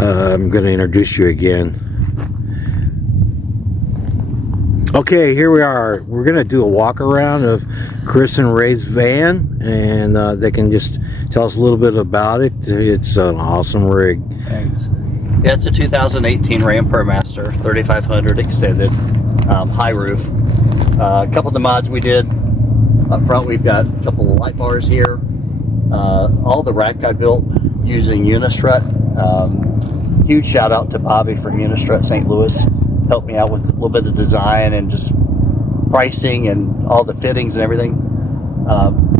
I'm going to introduce you again. Okay, here we are. We're going to do a walk around of Chris and Ray's van, and they can just tell us a little bit about it. It's an awesome rig. Thanks. Yeah, it's a 2018 Ram ProMaster 3500 extended, high roof. A couple of the mods we did up front, we've got a couple of light bars here. All the rack I built using Unistrut. Huge shout out to Bobby from Unistrut St. Louis. Helped me out with a little bit of design and just pricing and all the fittings and everything.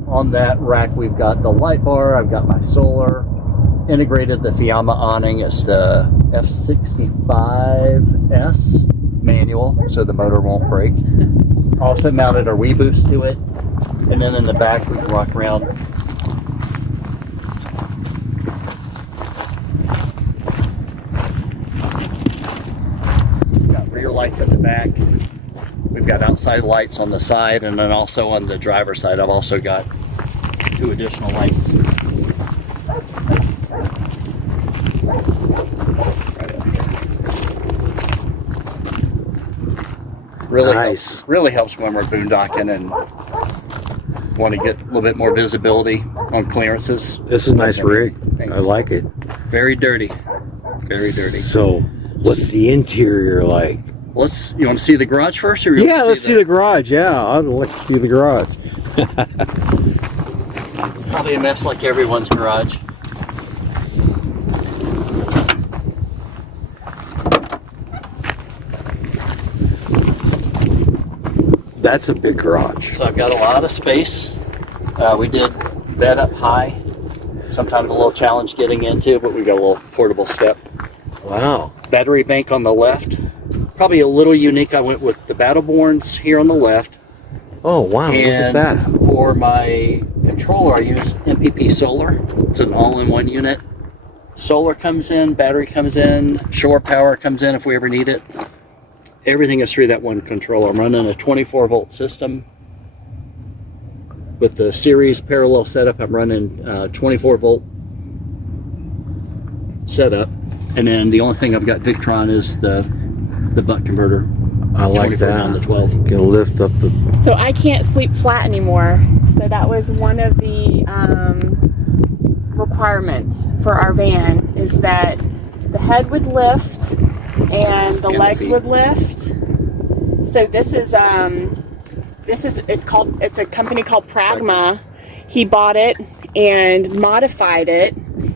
On that rack we've got the light bar, I've got my solar, integrated the Fiamma awning. It's the F65S manual, so the motor won't break. Also mounted our Wii Boost to it, and then in the back we can walk around. We've got rear lights at the back. We've got outside lights on the side, and then also on the driver's side I've also got 2 additional lights. Really Nice. Really helps when we're boondocking and want to get a little bit more visibility on clearances. This is a nice rig. Thanks. I like it. Very dirty. Very dirty. So, what's the interior like? You want to see the garage first? Or Yeah, let's see the garage. Yeah, I'd like to see the garage. It's probably a mess like everyone's garage. That's a big garage. So I've got a lot of space. We did bed up high. Sometimes a little challenge getting into, but we got a little portable step. Wow. Battery bank on the left. Probably a little unique. I went with the Battleborns here on the left. Oh, wow. And look at that. for my controller, I use MPP Solar. It's an all-in-one unit. Solar comes in, battery comes in, shore power comes in if we ever need it. Everything is through that one controller. I'm running a 24-volt system. With the series parallel setup, I'm running 24-volt setup. And then the only thing I've got Victron is the buck converter. I like that. On the 12. You can lift up the... So I can't sleep flat anymore. So that was one of the requirements for our van, is that the head would lift and the legs would lift. So this is it's a company called Pragma. He bought it and modified it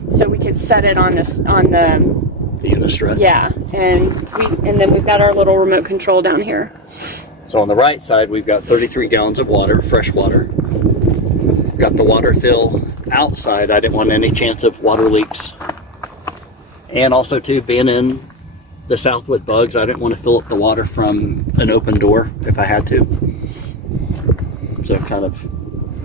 so we could set it on the Unistrut. Yeah, and then we've got our little remote control down here. So on the right side, we've got 33 gallons of water, fresh water. Got the water fill outside. I didn't want any chance of water leaks. And also, too, being in the Southwood bugs, I didn't want to fill up the water from an open door if I had to. So kind of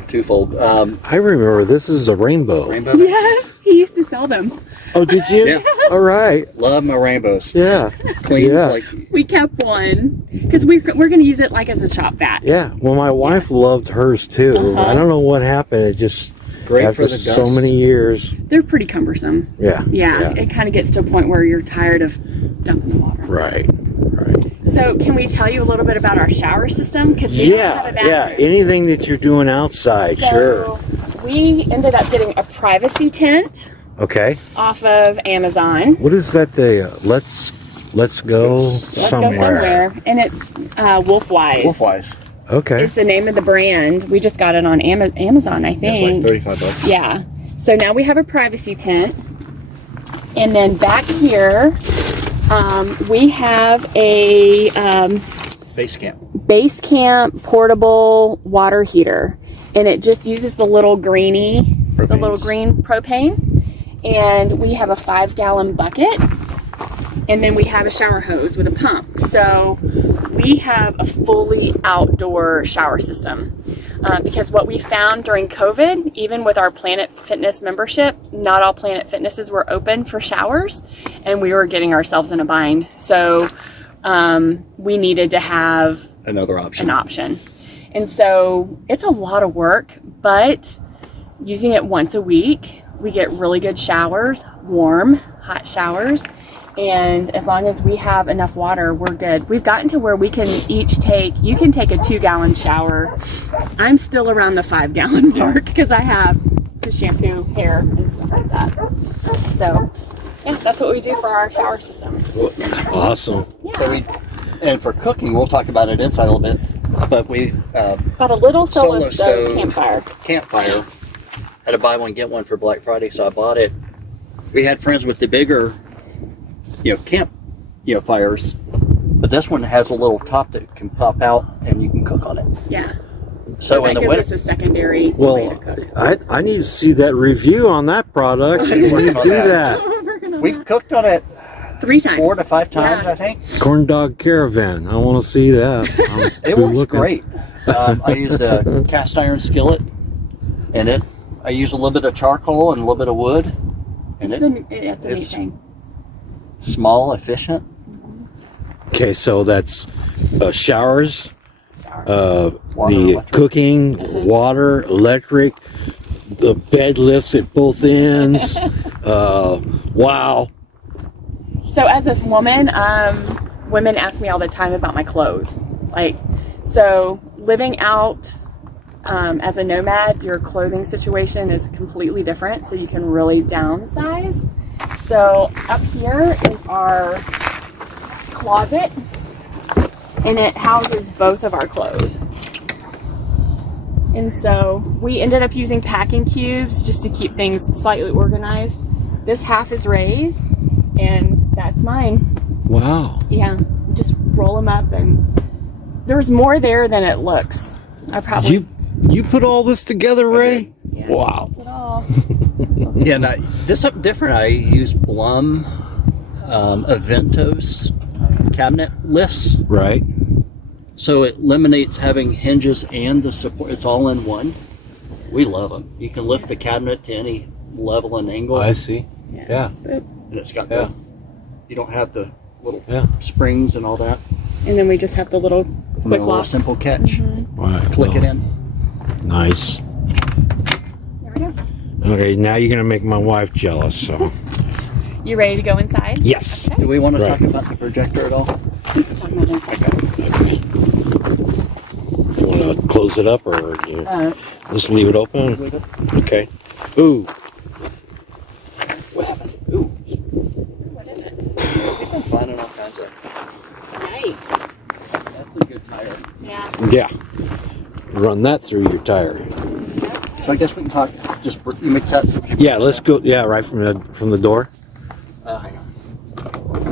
twofold. I remember this is a rainbow. Rainbow? Yes, he used to sell them. Oh, did you? Yeah. All right. Love my rainbows. Yeah. Cleans Yeah. We kept one because we're going to use it like as a shop vac. Yeah. Well, my wife loved hers too. I don't know what happened. It just, Great after for the dust. so many years. They're pretty cumbersome. Yeah. Yeah, it kind of gets to a point where you're tired of dumping the water. Right. Right. So can we tell you a little bit about our shower system? Because we don't have a Yeah. bathroom. Anything that you're doing outside, sure. So we ended up getting a privacy tent Okay. off of Amazon. What is that? Let's go somewhere. And it's Wolfwise. Wolfwise. Okay. Is the name of the brand. We just got it on Amazon, I It's think. like $35. Yeah. So now we have a privacy tent. And then back here, we have a Base camp. base camp portable water heater. And it just uses the little greenie, the little Propanes. green propane. And we have a 5-gallon bucket. And then we have a shower hose with a pump. So we have a fully outdoor shower system. Because what we found during COVID, even with our Planet Fitness membership, not all Planet Fitnesses were open for showers, and we were getting ourselves in a bind. So we needed to have Another option. an option. And so it's a lot of work, but using it once a week We get really good showers, warm, hot showers. And as long as we have enough water, we're good. We've gotten to where we can each you can take a 2-gallon shower. I'm still around the 5-gallon mark because I have to shampoo hair and stuff like that. So, yeah, that's what we do for our shower system. Awesome. Yeah. So and for cooking, we'll talk about it inside a little bit, but we got a little solar Solo stove stove. campfire. Had to buy one, get one for Black Friday, so I bought it. We had friends with the bigger, camp, fires, but this one has a little top that can pop out and you can cook on it. Yeah. So in that the gives us winter, a secondary way to Well, cook. I need to see that review on that product. When you working on do that. that. we've cooked on it 3 times. 4 to 5 times, Yeah. I think. Corn dog caravan. I want to see that. It works great. I used a cast iron skillet in it. I use a little bit of charcoal and a little bit of wood in it. It's a neat thing. Small, efficient. Okay, so that's showers, Shower. Water, the electric. cooking, water, electric, the bed lifts at both ends. Wow. So as a woman, women ask me all the time about my clothes. So living out as a nomad, your clothing situation is completely different, so you can really downsize. So up here is our closet, and it houses both of our clothes. And so we ended up using packing cubes just to keep things slightly organized. This half is Ray's, and that's mine. Wow. Yeah, just roll them up, and there's more there than it looks. I probably You put all this together, Ray? yeah, Wow. that's it all. Yeah, now, this is something different. I use Blum Aventos cabinet lifts. Right. So it eliminates having hinges and the support. It's all in one. We love them. You can lift the cabinet to any level and angle. I see. Yeah. And it's got Yeah. you don't have the little Yeah. springs and all that. And then we just have the little And then quick a little locks. simple catch. Right. Click it in. Nice. There we go. Okay, now you're gonna make my wife jealous. So You ready to go inside? yes. Do we want to Right. talk about the projector at all? We can talk about inside. Okay. You want to close it up or you just leave it open? Okay. Ooh. What happened? Ooh, What is it? we've been finding all kinds of. Yikes. That's a good tire. Yeah. Yeah. Run that through your tire. So I guess we can talk. Just you make that. Yeah. Let's go. Yeah. Right from the door. Hang on.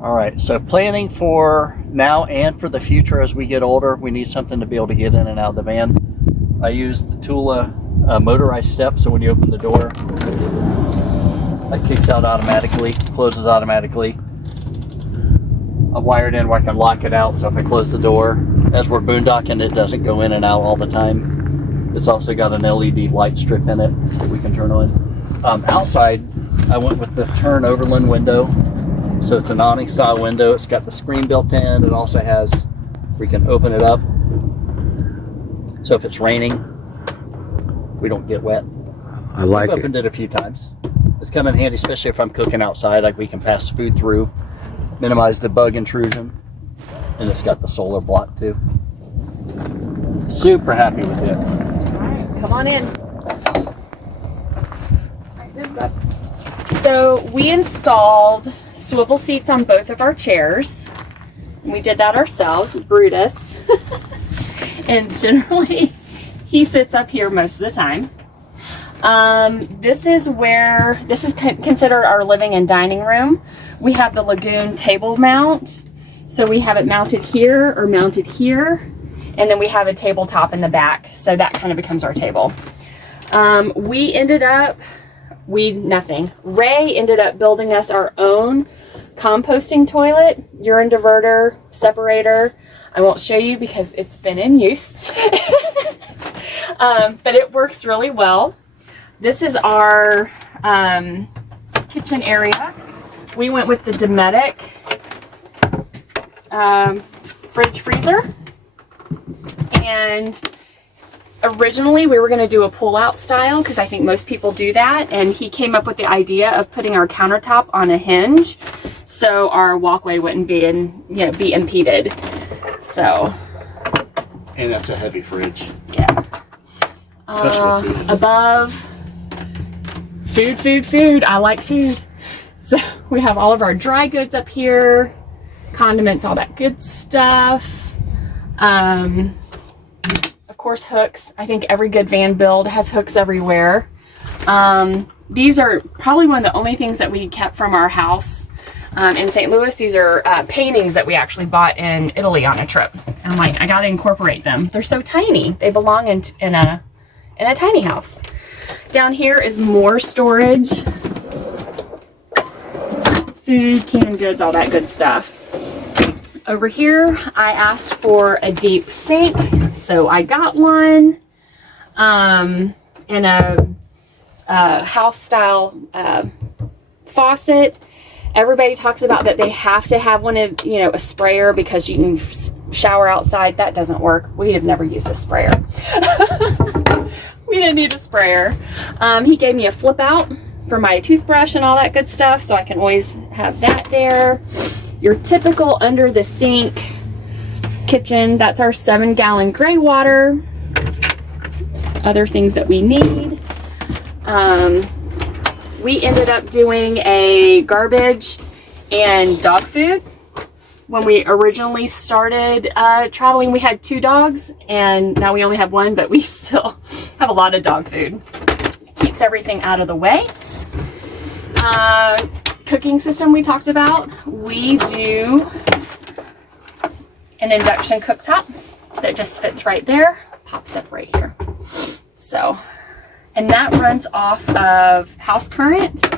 All right, so planning for now and for the future as we get older, we need something to be able to get in and out of the van. I use the Tula motorized step, so when you open the door, that kicks out automatically, closes automatically. I wired in where I can lock it out, so if I close the door, as we're boondocking, it doesn't go in and out all the time. It's also got an LED light strip in it that we can turn on. Outside, I went with the turn overland window. So it's an awning style window. It's got the screen built in. It also has, we can open it up. So if it's raining, we don't get wet. I like I've it. opened it a few times. It's come in handy, especially if I'm cooking outside, like we can pass food through, minimize the bug intrusion. And it's got the solar block too. Super happy with it. All right, come on in. So we installed swivel seats on both of our chairs. We did that ourselves, Brutus. And generally, he sits up here most of the time. This is considered our living and dining room. We have the Lagoon table mount. So we have it mounted here or mounted here. And then we have a tabletop in the back. So that kind of becomes our table. Ray ended up building us our own composting toilet, urine diverter, separator. I won't show you because it's been in use. But it works really well. This is our kitchen area. We went with the Dometic fridge freezer. And originally we were going to do a pull-out style because I think most people do that. And he came up with the idea of putting our countertop on a hinge so our walkway wouldn't be impeded. So. And that's a heavy fridge. Yeah. Especially food. Above, food. I like food. So we have all of our dry goods up here, condiments, all that good stuff. Of course, hooks. I think every good van build has hooks everywhere. These are probably one of the only things that we kept from our house in St. Louis. These are paintings that we actually bought in Italy on a trip. And I'm like, I gotta incorporate them. They're so tiny. They belong in a tiny house. Down here is more storage. Food, canned goods, all that good stuff. Over here, I asked for a deep sink, so I got one. And a house-style faucet. Everybody talks about that they have to have one of, a sprayer because you can shower outside. That doesn't work. We have never used a sprayer. We didn't need a sprayer. He gave me a flip out for my toothbrush and all that good stuff, so I can always have that there. Your typical under the sink kitchen. That's our 7-gallon gray water. Other things that we need. We ended up doing a garbage and dog food. When we originally started traveling, we had 2 dogs, and now we only have 1, but we still have a lot of dog food. Keeps everything out of the way. Cooking system we talked about. We do an induction cooktop that just fits right there, pops up right here. So, and that runs off of house current,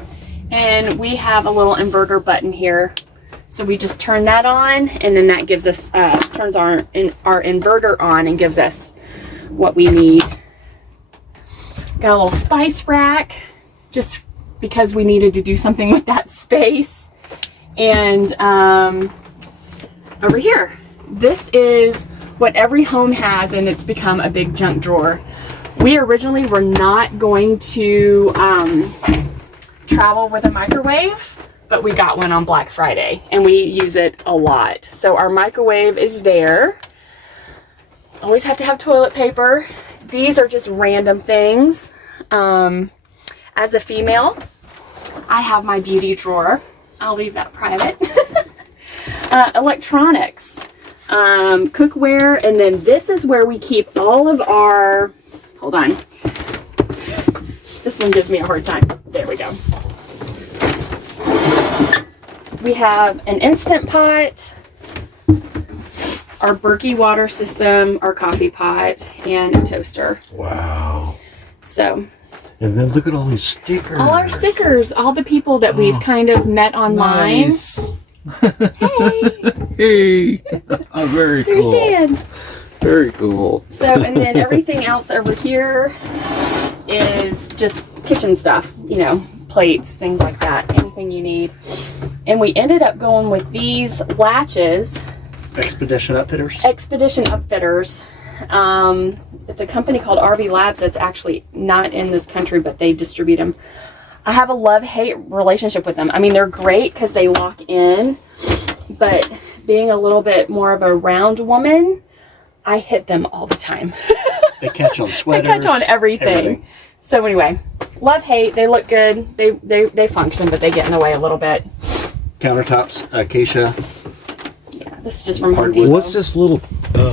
and we have a little inverter button here. So we just turn that on, and then that gives us, turns our inverter on and gives us what we need. Got a little spice rack, just because we needed to do something with that space. And over here, this is what every home has, and it's become a big junk drawer. We originally were not going to travel with a microwave, but we got one on Black Friday, and we use it a lot. So our microwave is there. Always have to have toilet paper. These are just random things. As a female, I have my beauty drawer. I'll leave that private. Electronics, cookware, and then this is where we keep all of our, hold on. This one gives me a hard time. There we go. We have an Instant Pot, our Berkey water system, our coffee pot, and a toaster. Wow. So. And then look at all these stickers. All our stickers, all the people that we've kind of met online. Nice. Hey. Hey. Oh, very cool. There's Dan. Very cool. So, and then everything else over here is just kitchen stuff, plates, things like that, anything you need. And we ended up going with these latches. Expedition Upfitters. Expedition Upfitters. It's a company called RB Labs that's actually not in this country, but they distribute them. I have a love-hate relationship with them. I mean, they're great because they lock in, but being a little bit more of a round woman, I hit them all the time. They catch on sweaters. They catch on everything. So anyway, love-hate. They look good. They function, but they get in the way a little bit. Countertops, acacia. Yeah, this is just from Home Depot. What's this little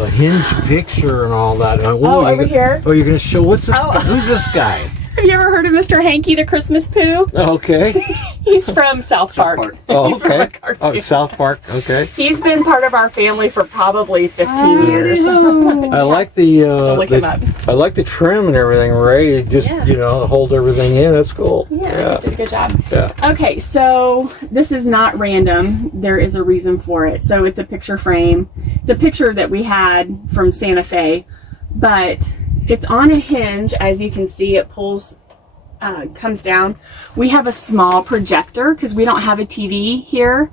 hinge picture and all that? Over here. Oh, you're going to show, what's this? Who's this guy? Have you ever heard of Mr. Hanky the Christmas Pooh? Okay. He's from South Park. Oh, He's from okay. a cartoon. Oh, South Park. Okay. He's been part of our family for probably 15 years. I like the look him up. I like the trim and everything, Ray. It just hold everything in. That's cool. Yeah, did a good job. Yeah. Okay, so this is not random. There is a reason for it. So it's a picture frame. It's a picture that we had from Santa Fe, but it's on a hinge. As you can see, it pulls, comes down. We have a small projector because we don't have a TV here.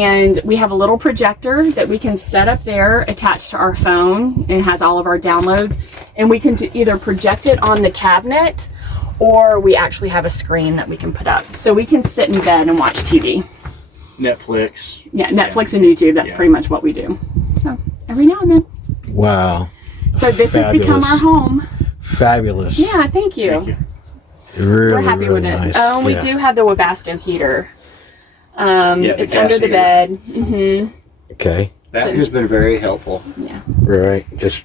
And we have a little projector that we can set up there attached to our phone, and it has all of our downloads. And we can either project it on the cabinet, or we actually have a screen that we can put up. So we can sit in bed and watch TV. Netflix. Yeah, Netflix and YouTube, that's pretty much what we do. So every now and then. Wow. So this has become our home. Fabulous. Yeah, thank you. Thank you. Really, We're happy with it. nice. We Yeah. do have the Webasto heater. The It's gas under the heater. bed. Mm-hmm. Okay. That has been very helpful. Yeah. Right. Just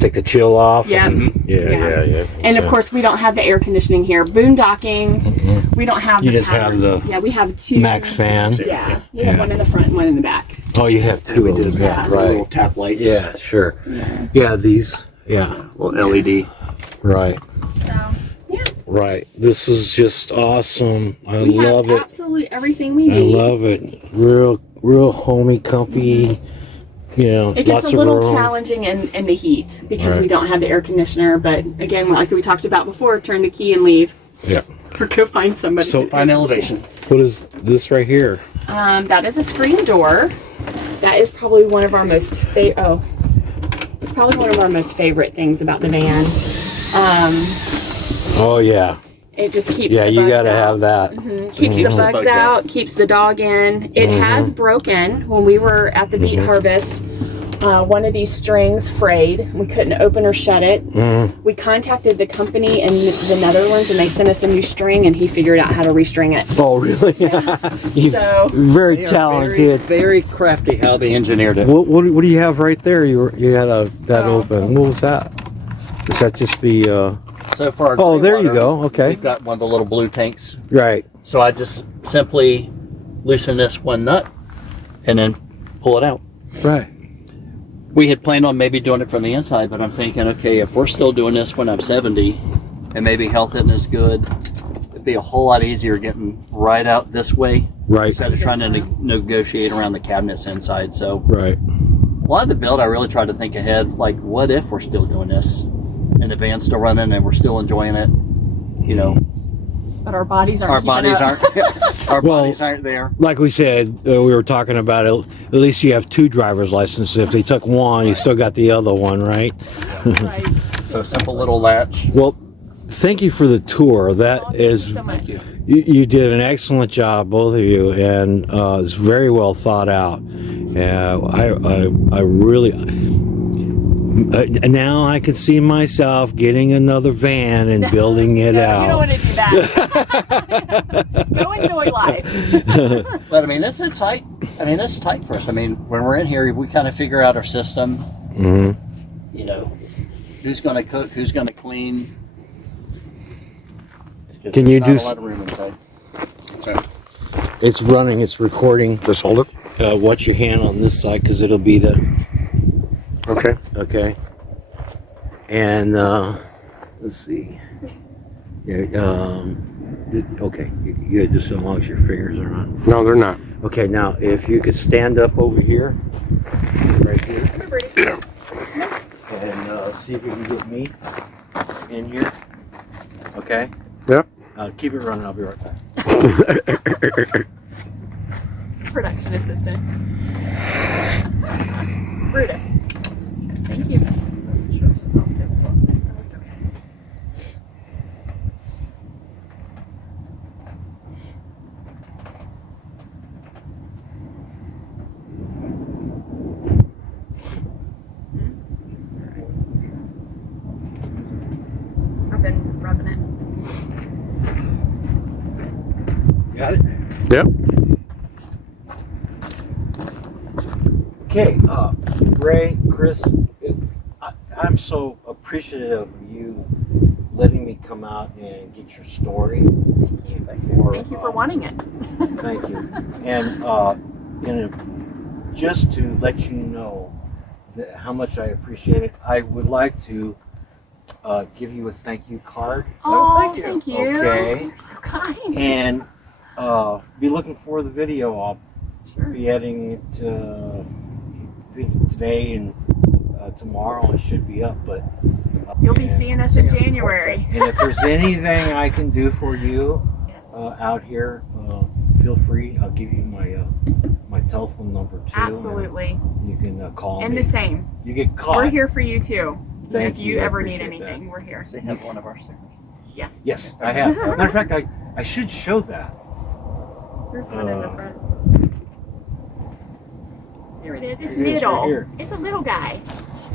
take the chill off. Yeah. Yeah. And of So, course, we don't have the air conditioning here. Boondocking, we don't have You the just power. have the Yeah, we have two. max fan. Yeah. We have Yeah. one in the front and one in the back. Oh, you have two of them. Yeah. Little Right. tap lights. Yeah, sure. Yeah. Yeah, these. Yeah. Little LED. Right. So, yeah. Right. This is just awesome. I We love have it. absolutely everything we I need. love it. Real homey, comfy. You know, It lots gets a of little room. challenging in the heat because we Right. don't have the air conditioner. But again, like we talked about before, turn the key and leave. Yeah. Or go find somebody. So- Fine elevation. What is this right here? That is a screen door. That is probably one of our most it's probably one of our most favorite things about the van. Oh yeah. It just keeps Yeah, the you bugs gotta out. have that. Keeps the Keeps the bugs bugs out, out. keeps the dog in. It has broken when we were at the beet harvest. One of these strings frayed. We couldn't open or shut it. We contacted the company in the Netherlands, and they sent us a new string, and he figured out how to restring it. Oh really? You So very They are talented. Very crafty how they engineered it. What do you have right there? You had that Oh. open. What was that? Is that just the So for our Oh, gray there you water, go. Okay. We've got one of the little blue tanks. right? So I just simply loosen this one nut and then pull it out. Right. We had planned on maybe doing it from the inside, but I'm thinking, okay, if we're still doing this when I'm 70 and maybe health isn't as good, it'd be a whole lot easier getting right out this way Right. instead of trying to negotiate around the cabinets inside. So Right. a lot of the build, I really tried to think ahead, like what if we're still doing this and the van's still running and we're still enjoying it, you know, but our bodies aren't. our keeping bodies up. aren't, Well- bodies aren't there. Like we said, we were talking about it. At least you have two driver's licenses. If they took one, you still got the other one, right? Right. So a simple little latch. Well, thank you for the tour. That Thank you is, so much. you did an excellent job, both of you, and it's very well thought out. I really. Now I can see myself getting another van and building it No, you out. don't want to do that. Go enjoy life. But I mean, it's tight for us. I mean, when we're in here, we kind of figure out our system. Mm-hmm. You know, who's going to cook, who's going to clean. Can you There's do not a lot of room inside. So, It's running. It's recording. Just hold it. Watch your hand on this side because it'll be the. Okay. Okay. And let's see. Yeah. Okay. You just as long as your fingers are on. No, they're not. Okay. Now, if you could stand up over here, right here, Yeah. and see if you can get me in here. Okay. Yep. Keep it running. I'll be right back. Production assistant. Brutus. Thank you. It's okay. I've been rubbing it. Got it. Yep. Okay, Ray, Chris, I'm so appreciative of you letting me come out and get your story. Thank you. Thank you for wanting it. Thank you. And just to let you know how much I appreciate it, I would like to give you a thank you card. Oh, thank you. Thank you. Okay. You're so kind. And be looking for the video. I'll Sure. be editing it today and tomorrow. It should be up, but You'll be seeing us in January. And if there's anything I can do for you Yes. out here, feel free. I'll give you my telephone number too. Absolutely. And you can call me. And the same. You get caught. We're here for you too. Thank if you. you I ever need appreciate anything, we're here. So you have one of our stickers. Yes. Yes, I have. Matter of fact, I should show that. There's one in the front. There it is. It's Here it is, middle. right here. It's a little guy.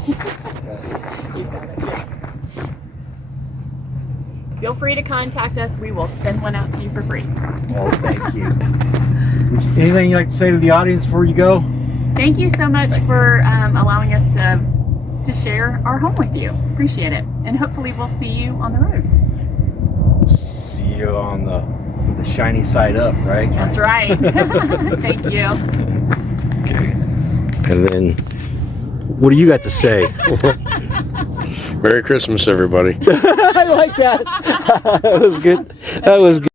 He's got it. Yeah. Feel free to contact us. We will send one out to you for free. Well, thank you. Anything you'd like to say to the audience before you go? Thank you so much for allowing us to share our home with you. Appreciate it. And hopefully we'll see you on the road. See you on the shiny side up, right? That's right. Thank you. Okay. And then, what do you got to say? Merry Christmas, everybody. I like that. That was good. That was good.